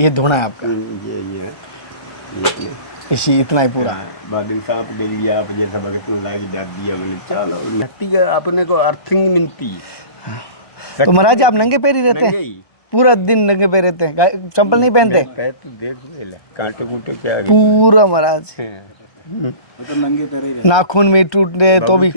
ये धुना है आपका? ये है इसी इतना ही पूरा? बादल साहब दे दिया आप जैसा भगत ने लागी डाल दिया मैंने चलो लगती है अपने को अर्थिंग मिलती तो महाराज जी आप नंगे पैर ही रहते हैं? पूरा दिन नंगे पैर रहते हैं, चंपल नहीं पहनते? पैर तो देख कांटे कूटे क्या पूरा महाराज तो नंगे पैर ही नाखून में टूटने तो भी?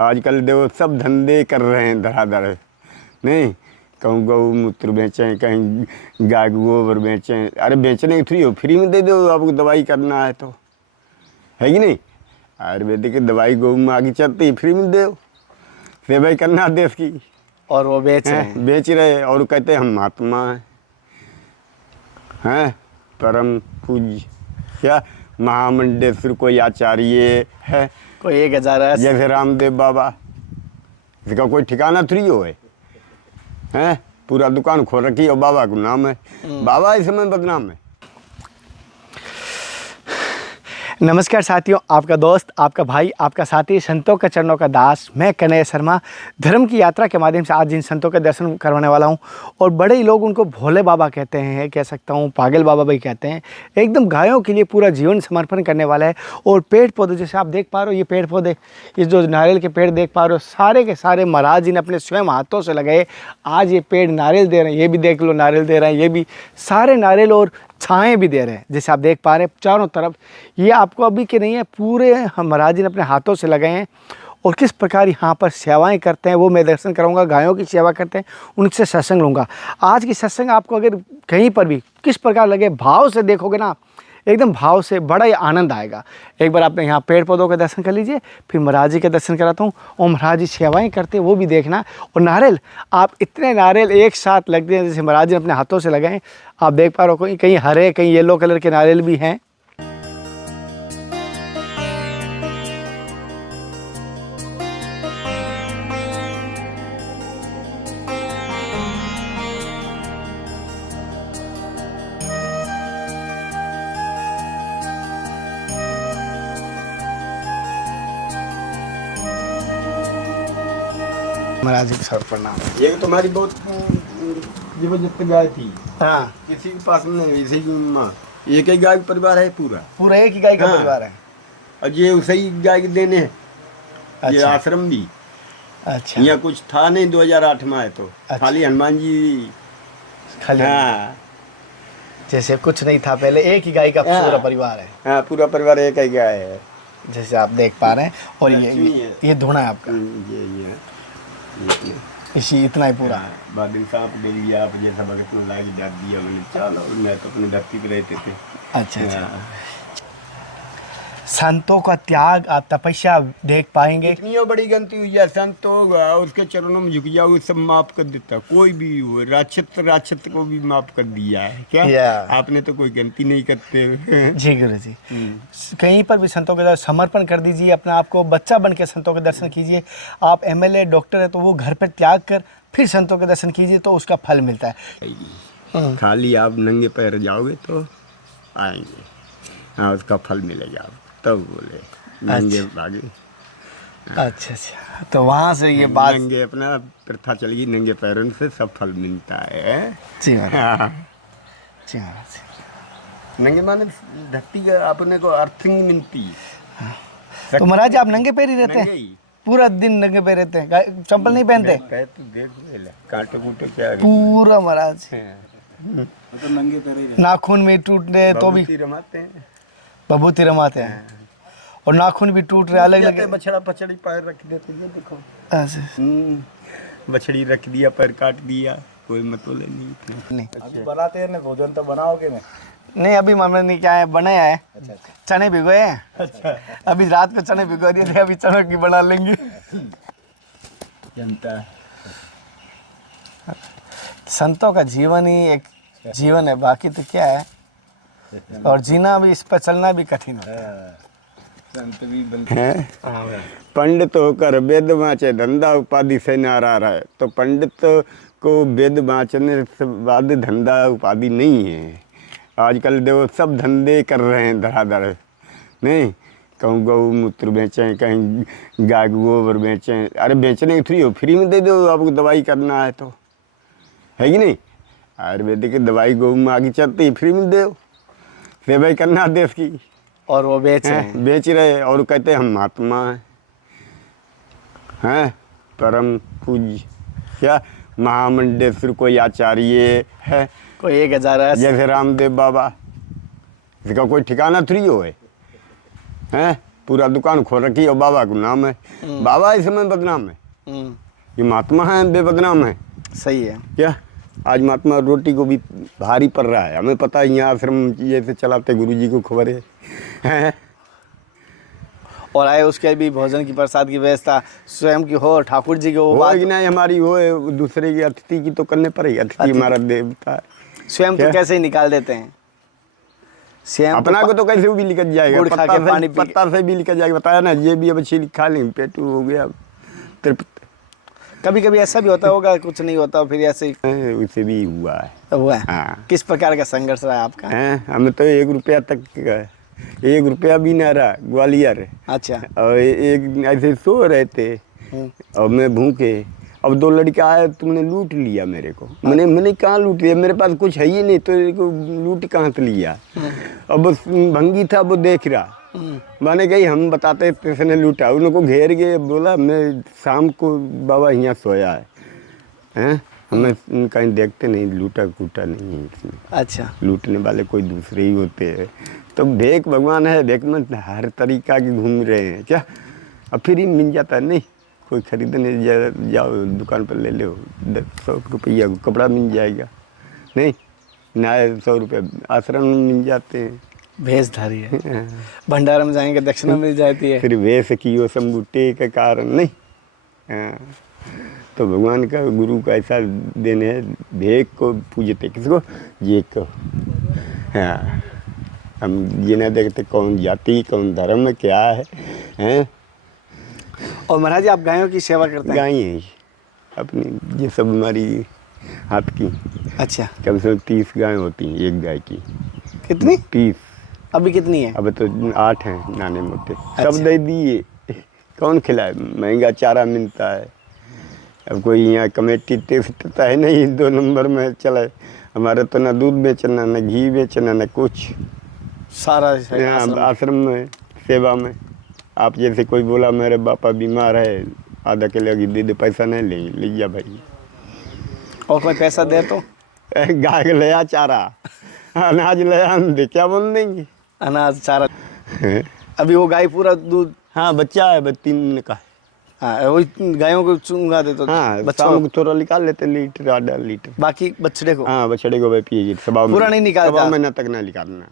आजकल देखो सब धंधे कर रहे हैं धड़ाधड़, नहीं कहूँ गऊ मूत्र बेचें, कहीं गाय गोबर बेचें। अरे बेचने की फ्री हो, फ्री में दे दो आपको, दवाई करना है तो, है कि नहीं? आयुर्वेदिक की दवाई गऊ में आगे चलती है, फ्री में दो, सेवा करना है देश की। और वो बेच रहे और कहते हैं हम महात्मा हैं परम पूज्य क्या महामंडेश्वर कोई आचार्य है, कोई 1000 जैसे रामदेव बाबा, इसका कोई ठिकाना थोड़ी हो है। पूरा दुकान खोल रखी है और बाबा का नाम है, बाबा इस समय बदनाम है। नमस्कार साथियों, आपका दोस्त, आपका भाई, आपका साथी, संतों के चरणों का दास, मैं कन्हैया शर्मा धर्म की यात्रा के माध्यम से आज जिन संतों के दर्शन करवाने वाला हूं, और बड़े ही लोग उनको भोले बाबा कहते हैं, कह सकता हूं पागल बाबा भी कहते हैं। एकदम गायों के लिए पूरा जीवन समर्पण करने वाला है। और पेड़ पौधे जैसे आप देख पा रहे हो, ये पेड़ पौधे, ये जो नारियल के पेड़ देख पा रहे हो, सारे के सारे महाराज जी ने अपने स्वयं हाथों से लगाए। आज ये पेड़ नारियल दे रहे हैं, ये भी देख लो नारियल दे रहे हैं, ये भी सारे नारियल और छाएँ भी दे रहे हैं। जैसे आप देख पा रहे हैं चारों तरफ, ये आपको अभी के नहीं है, पूरे हम महाराज जी ने अपने हाथों से लगाए हैं। और किस प्रकार यहाँ पर सेवाएं करते हैं वो मैं दर्शन कराऊंगा। गायों की सेवा करते हैं, उनसे सत्संग लूँगा। आज की सत्संग आपको अगर कहीं पर भी किस प्रकार लगे, भाव से देखोगे ना, एकदम भाव से बड़ा ही आनंद आएगा। एक बार आपने यहाँ पेड़ पौधों के दर्शन कर लीजिए, फिर महाराज जी के दर्शन कराता हूँ और महाराज जी सेवाएं करते हैं वो भी देखना। और नारियल, आप इतने नारियल एक साथ लगते हैं जैसे महाराज जी अपने हाथों से लगाएं। आप देख पा रहे हो, कहीं हरे कहीं येलो कलर के नारियल भी हैं। महाराज जी के सर प्रणाम। ये तुम्हारी बहुत जबरदस्त गाय थी। हाँ, किसी के पास में नहीं, इसी की माँ, एक ही गाय का परिवार है पूरा, पूरा एक ही गाय का परिवार है। और ये उसी गाय के देने हैं। ये अच्छा। आश्रम भी अच्छा, यहाँ कुछ था नहीं 2008 में आए तो। अच्छा। खाली हनुमान जी, खाली हाँ जैसे कुछ नहीं था पहले, एक ही गाय का हाँ। पूरा परिवार है। हाँ, पूरा परिवार एक ही गाय है, जैसे आप देख पा रहे हैं। और लक्ष्मी है। ये धुना है आपका? ये इसी इतना ही पूरा? बादल साहब दे दिया आप जैसा भगत ने लागी डाल दिया मैंने चलो, मैं तो अपनी धरती पे रहते थे। अच्छा अच्छा। संतों का त्याग, आप तपस्या देख पाएंगे। इतनी बड़ी गलती हुई है, संत होगा उसके चरणों में झुक जाओ, सब माफ कर देता, कोई भी हो, राक्षस को भी माफ कर दिया है क्या? आपने तो कोई गलती नहीं करते। जी गुरु जी, कहीं पर भी संतों के दर्शन समर्पण कर दीजिए अपने आप को, बच्चा बन के संतों के दर्शन कीजिए। आप MLA डॉक्टर है तो वो घर पर त्याग कर फिर संतों के दर्शन कीजिए तो उसका फल मिलता है। खाली आप नंगे पैर जाओगे तो आएंगे, हाँ उसका फल मिलेगा आपको। तब बोले नंगे भागे। अच्छा अच्छा, तो वहाँ से ये बात, नंगे अपना प्रथा चलेगी, नंगे पैरों से सब फल मिलता है। जी हाँ। जी महाराज। नंगे माने धरती का अपने को अर्थिंग मिलती है। तो महाराज आप नंगे पैर ही रहते हैं? पूरा दिन नंगे पैर रहते हैं, चंपल नहीं पहनते? पैर तो देख कांटे कूटे क्या पूरा महाराज तो नंगे पैर, नाखून में टूटने तो भी रमाते हैं, बबूती रमाते हैं। और नाखून भी टूट रहे अलग अलग। बछड़ा पछड़ी पैर रख देते, ये देखो ऐसे बछड़ी रख दिया, पैर काट दिया, कोई मतलब नहीं। अभी बनाते हैं ना भोजन, तो बनाओगे ना? नहीं, अभी मम्मी ने क्या है बनाया है। अच्छा, चने भिगोए हैं। अच्छा, अभी रात को चने भिगो दिए थे, अभी चने की बना लेंगे। जनता संतों का जीवन ही एक जीवन है, बाकी तो क्या है। और जीना भी, इस पर चलना भी कठिन होता है। संत भी बनते हैं। पंडित होकर वेद वाचे धंधा उपाधि से नारा रहा है, तो पंडित को वेद वाचने से बाद धंधा उपाधि नहीं है। आजकल देखो सब धंधे कर रहे हैं धड़ाधड़, नहीं कहूँ गऊ मूत्र बेचें, कहीं गाय गोबर बेचें। अरे बेचने की फ्री हो, फ्री में दे दो आपको, दवाई करना है तो, है कि नहीं? आयुर्वेदिक की दवाई गौ माँ की चलती है, फ्री में दो, सेवा करना देश की। और वो बेच रहे हैं। बेच रहे और कहते हैं हम महात्मा हैं, परम पूज्य क्या महामंडेश्वर कोई आचार्य है, कोई 1000 जैसे रामदेव बाबा, इसका कोई ठिकाना थोड़ी हो है, पूरा दुकान खोल रखी और बाबा का नाम है। बाबा इस समय बदनाम है, ये महात्मा है बेबदनाम है। सही है। क्या आज महात्मा रोटी को भी भारी पड़ रहा है, हमें पता है, यहाँ आश्रम जैसे चलाते गुरुजी को खबर है। और आए उसके भी भोजन की प्रसाद की व्यवस्था स्वयं की हो, ठाकुर जी की हो, कि नहीं हमारी हो, दूसरे की अतिथि की तो करने पड़ेगी, अतिथि हमारा देवता है। स्वयं तो कैसे ही निकाल देते हैं, स्वयं अपना को तो कैसे भी लिखा जाएगा, गुड़ खा के पानी पी के। पत्ता से भी लिखा जाएगा, बताया ना, ये भी अब छील खा लें पेट हो गया तृप्त। कभी कभी ऐसा भी होता होगा कुछ नहीं होता फिर ऐसे ही उसे भी हुआ है। हुआ है। हाँ। किस प्रकार का संघर्ष रहा आपका? हमें तो 1 रुपया तक का, 1 रुपया भी ना रहा, ग्वालियर। अच्छा। और एक ऐसे सो रहे थे और मैं भूखे, अब 2 लड़के आए, तुमने लूट लिया मेरे को। मैंने कहाँ लूट लिया, मेरे पास कुछ है ही नहीं, तो लूट कहाँ से लिया। अब वो भंगी था, वो देख रहा, मैंने कही हम बताते किसने लूटा, उनको घेर के बोला मैं शाम को बाबा यहाँ सोया है, हैं हमें कहीं देखते नहीं, लूटा कूटा नहीं है इसमें। अच्छा। लूटने वाले कोई दूसरे ही होते हैं। तो भेक भगवान है, भेक में हर तरीका की घूम रहे हैं क्या, अब फिर ही मिल जाता है, नहीं कोई खरीदने जाओ दुकान पर ले लो, 100 रुपया कपड़ा मिल जाएगा, नहीं ना 100 रुपये आश्रम में मिल जाते हैं। भेषधारी है, भंडारा में जाएंगे दक्षिणा मिल जाती है। फिर वेश कियो शंबुटे के कारण नहीं। हाँ, तो भगवान का गुरु का ऐसा देन है, भेक को पूजते किसको, ये को। हाँ, हम ये ना देखते कौन जाति कौन धर्म क्या है, हैं। और महाराज जी आप गायों की सेवा करते हैं? गाय है अपनी, ये सब हमारी हाथ की। अच्छा। कम से कम 30 गाय होती हैं एक गाय की। कितनी? 30। अभी कितनी है? अब तो 8 हैं नाने मोटे। अच्छा। सब दे दिए, कौन खिलाए, महंगा चारा मिलता है। अब कोई यहाँ कमेटी टेस्ट है नहीं, 2 नंबर में चले। हमारे तो ना दूध बेचना, ना घी बेचना, ना कुछ, सारा आश्रम में सेवा में। आप जैसे कोई बोला मेरे पापा बीमार है, आधा किलो घी दे दे, पैसा नहीं ले जा भाई। और कोई पैसा दे तो गाय को ले आ चारा, अनाज ले आ, दे क्या बोल देंगे, अनाज चारा। अभी वो गाय पूरा दूध? हाँ बच्चा है, 3 दिन का। हाँ वही गायों को चुंगा दे तो हाँ बच्चों को थोड़ा निकाल लेते, लीटर आधा लीटर, बाकी बछड़े को? हाँ बछड़े को भाई पिए, पूरा नहीं निकालता? 1.5 महीना तक नहीं निकालना,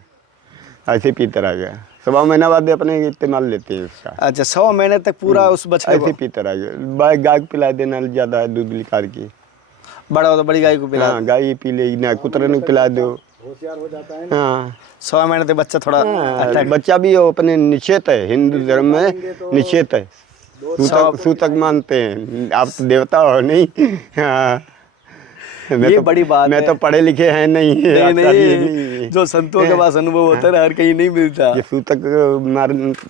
ऐसे पीते रह गया। 1.25 महीना बाद अपने इस्तेमाल लेते हैं उसका। अच्छा, 100 महीने तक पूरा उस बछड़े को ऐसे पीते रह गया। गाय को पिला देना ज़्यादा है, दूध निकाल के बड़ा हो तो बड़ी गाय को पिला। हाँ गाय पी लेगी ना, कुतरे को पिला दो। हाँ 100 महीने तक बच्चा थोड़ा बच्चा भी अपने निश्चित है, हिंदू धर्म में निश्चित है, सूतक मानते हैं। आप तो देवता हो नहीं। हाँ ये तो बड़ी बात मैं है। तो पढ़े लिखे हैं नहीं, जो संतों के पास अनुभव होता है हर कहीं नहीं मिलता। ये सूतक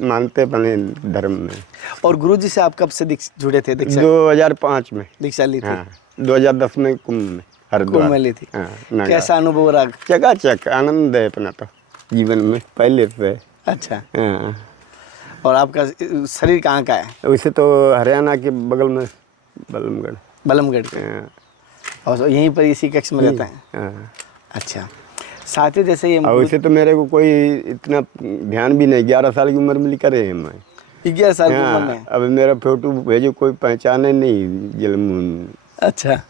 मानते अपने धर्म में। और गुरुजी से आप कब से जुड़े थे? दीक्षा 2005 में दीक्षा ली थी। हाँ 2010 में कुंभ में, हरिद्वार में ली थी। हाँ, कैसा अनुभव रहा? चकाचक आनंद है अपना तो जीवन में पहले से। अच्छा। हाँ। और आपका शरीर कहाँ का है? वैसे तो हरियाणा के बगल में बलमगढ़। बलमगढ़ के? हाँ। और यहीं पर इसी कक्ष में रहते हैं? हाँ। अच्छा। साथ ही जैसे ये वैसे तो मेरे को कोई इतना ध्यान भी नहीं, 11 साल की उम्र में लिखा रहे हैं मैं। 11 साल की उम्र में? अब मेरा फोटो भेजो, कोई पहचाने नहीं जलमून। अच्छा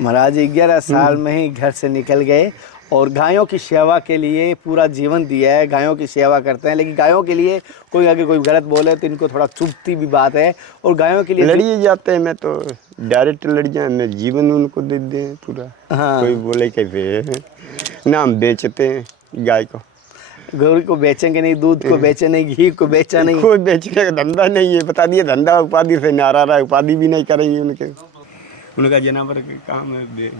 महाराज 11 साल में ही घर से निकल गए और गायों की सेवा के लिए पूरा जीवन दिया है। गायों की सेवा करते हैं, लेकिन गायों के लिए कोई अगर कोई गलत बोले तो इनको थोड़ा चुभती भी बात है। और गायों के लिए लड़िए जाते हैं, मैं तो डायरेक्ट लड़ जाए, मैं जीवन उनको दे दें पूरा। हाँ। कोई बोले कैसे नाम बेचते हैं गाय को, गौरी को बेचेंगे नहीं, दूध को बेचे नहीं, घी को बेचा नहीं, कोई बेचने का धंधा नहीं है। बता दिए धंधा उपाधि से नारा रहा है, उपाधि भी नहीं करेंगे उनके, उनका जनावर का काम है।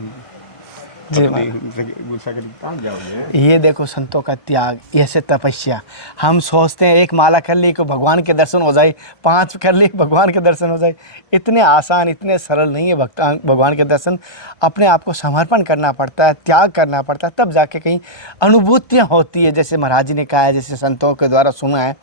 जी कहाँ जाओगे? ये देखो संतों का त्याग, ऐसे तपस्या। हम सोचते हैं एक माला कर ली को भगवान के दर्शन हो जाए, 5 कर ली भगवान के दर्शन हो जाए। इतने आसान, इतने सरल नहीं है भगवान के दर्शन। अपने आप को समर्पण करना पड़ता है, त्याग करना पड़ता है, तब जाके कहीं अनुभूतियाँ होती है। जैसे महाराज जी ने कहा है, जैसे संतों के द्वारा सुना है,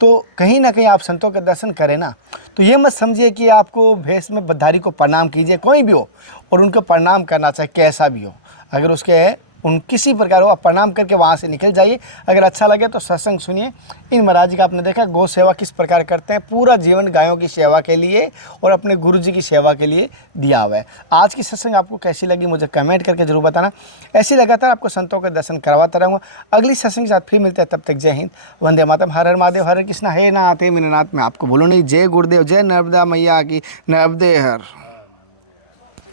तो कहीं ना कहीं आप संतों के दर्शन करें ना, तो ये मत समझिए कि आपको भेष में बद्धारी को प्रणाम कीजिए, कोई भी हो, और उनको प्रणाम करना चाहिए, कैसा भी हो। अगर उसके उन किसी प्रकार हो, आप प्रणाम करके वहाँ से निकल जाइए। अगर अच्छा लगे तो सत्संग सुनिए। इन महाराज जी का आपने देखा गौ सेवा किस प्रकार करते हैं, पूरा जीवन गायों की सेवा के लिए और अपने गुरु जी की सेवा के लिए दिया हुआ है। आज की सत्संग आपको कैसी लगी मुझे कमेंट करके जरूर बताना। ऐसे लगातार आपको संतों के दर्शन करवाता रहूँगा। अगली सत्संग के साथ फिर मिलते हैं, तब तक जय हिंद, वंदे मातरम, हर हर महादेव, हरे कृष्णा, हे नाथ हे मीनानाथ। मैं आपको बोलूँ नहीं, जय गुरुदेव, जय नर्मदा मैया की, नर्मदे हर।